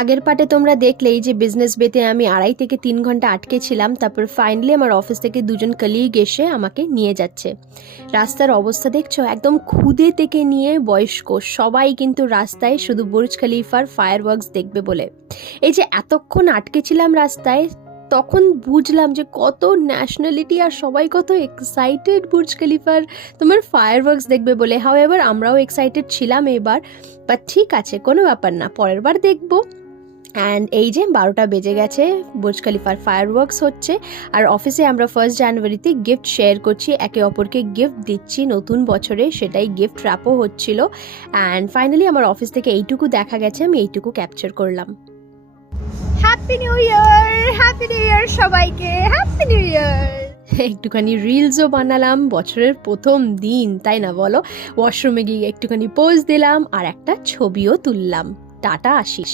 আগের পার্টে তোমরা দেখলেই যে বিজনেস বেতে আমি 2.5 থেকে 3 ঘন্টা আটকে ছিলাম। তারপর ফাইনালি আমার অফিস থেকে দুজন কলিগ এসে আমাকে নিয়ে যাচ্ছে। রাস্তার অবস্থা দেখছো, একদম খুদে থেকে নিয়ে বয়স্ক সবাই কিন্তু রাস্তায় শুধু বুর্জ খলিফার ফায়ারওয়ার্কস দেখবে বলে। এই যে এতক্ষণ আটকে ছিলাম রাস্তায়, তখন বুঝলাম যে কত ন্যাশনালিটি আর সবাই কত এক্সাইটেড বুর্জ খলিফার তোমার ফায়ারওয়ার্কস দেখবে বলে। হাউএভার আমরাও এক্সাইটেড ছিলাম এবার, বাট ঠিক আছে, কোনো ব্যাপার না, পরের বার দেখবো। অ্যান্ড এই যে 12টা বেজে গেছে, বুর্জ খলিফার ফায়ারওয়ার্কস হচ্ছে, আর অফিসে আমরা 1 জানুয়ারিতে গিফট শেয়ার করছি, একে অপরকে গিফট দিচ্ছি নতুন বছরে, সেটাই গিফট র্যাপও হচ্ছিল। অ্যান্ড ফাইনালি আমার অফিস থেকে এইটুকু দেখা গেছে, আমি এইটুকু ক্যাপচার করলাম। Happy new year, happy new year সবাইকে, হ্যাপি নিউ ইয়ার। একটুখানি রিলসও বানালাম, বছরের প্রথম দিন তাই না বলো। ওয়াশরুমে গিয়ে একটুখানি পোজ দিলাম আর একটা ছবিও তুললাম। টাটা, আসিস।